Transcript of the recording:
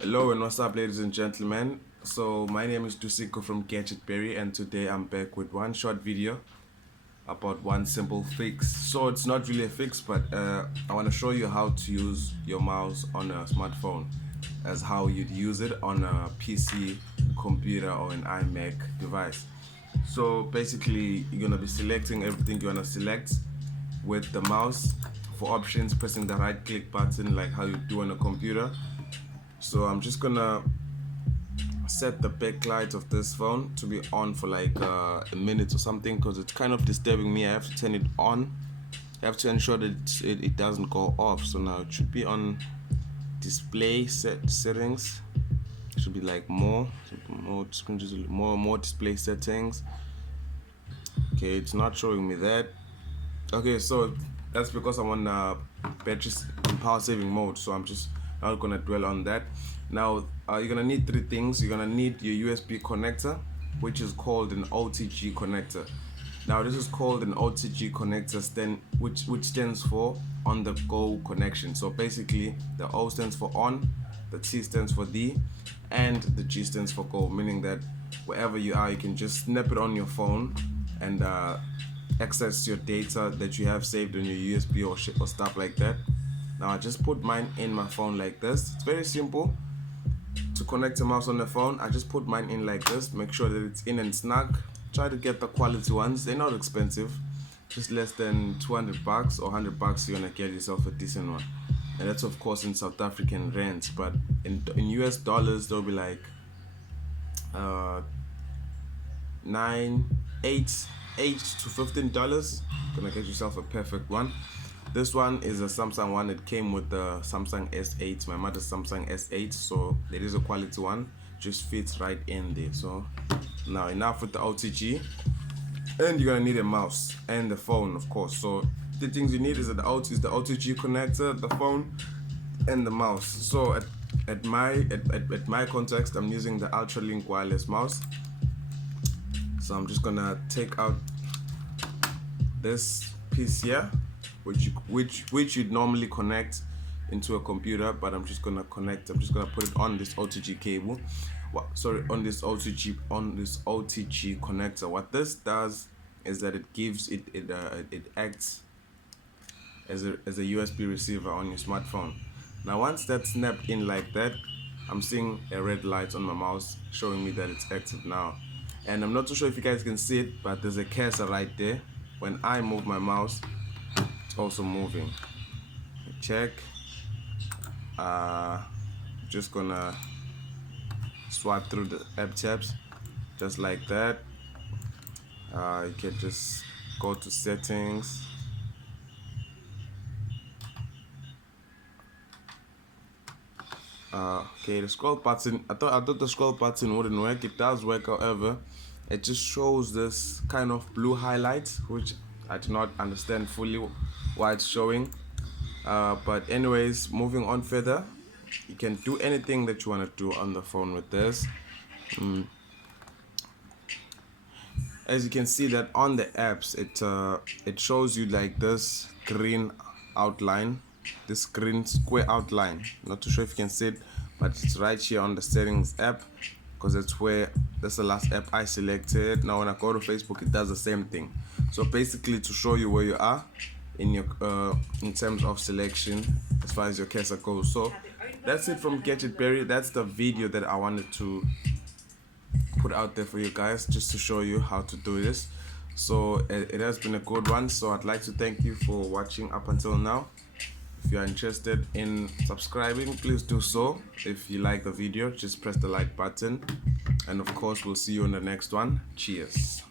Hello and what's up, ladies and gentlemen. So my name is Dusiko from Gadget Berry, and today I'm back with one short video about one simple fix. So it's not really a fix, but I want to show you how to use your mouse on a smartphone as how you'd use it on a PC, computer, or an iMac device. So basically you're gonna be selecting everything you wanna select with the mouse. For options, pressing the right click button like how you do on a computer. So I'm just gonna set the backlight of this phone to be on for like a minute or something, because it's kind of disturbing me. I have to turn it on. I have to ensure that it doesn't go off. So now it should be on display settings. It should be like more display settings. Okay, it's not showing me that. Okay, so that's because I'm on battery power saving mode, so I'm just not gonna dwell on that. Now you're gonna need three things. You're gonna need your USB connector, which is called an OTG connector. Now this is called an OTG connector, which stands for on the go connection. So basically the O stands for on, the T stands for the, and the G stands for go, meaning that wherever you are, you can just snap it on your phone and access your data that you have saved on your USB or stuff like that. Now I just put mine in my phone like this. It's very simple to connect a mouse on the phone. I just put mine in like this. Make sure that it's in and snug. Try to get the quality ones. They're not expensive, just less than 200 bucks or 100 bucks. You're gonna get yourself a decent one, and that's of course in South African rands. But in US dollars, they'll be like 8 to $15. Gonna get yourself a perfect one. This one is a Samsung one. It came with the Samsung S8. My mother's Samsung S8, so it is a quality one. Just fits right in there. So now enough with the OTG, and you're gonna need a mouse and the phone, of course. So the things you need is the OTG connector, the phone, and the mouse. So at my context, I'm using the Ultralink wireless mouse. So I'm just gonna take out this piece here, which you'd normally connect into a computer, but I'm just gonna put it on this OTG cable. On this OTG connector. What this does is that it acts as a USB receiver on your smartphone. Now once that's snapped in like that, I'm seeing a red light on my mouse showing me that it's active now. And I'm not too sure if you guys can see it, but there's a cursor right there. When I move my mouse, it's also moving. Check. Just gonna swipe through the app tabs just like that. You can just go to settings. Okay, the scroll button, I thought the scroll button wouldn't work. It does work, however it just shows this kind of blue highlight, which I do not understand fully why it's showing. But anyways, moving on further, you can do anything that you want to do on the phone with this. As you can see that on the apps, it shows you like this green outline, this green square outline. Not too sure if you can see it, but it's right here on the settings app, because that's the last app I selected. Now when I go to Facebook, it does the same thing. So basically to show you where you are in your in terms of selection as far as your cursor goes. So that's it from Gadget Berry. That's the video that I wanted to put out there for you guys, just to show you how to do this. So it has been a good one. So I'd like to thank you for watching up until now. If you are interested in subscribing, please do so. If you like the video, just press the like button, and of course we'll see you in the next one. Cheers.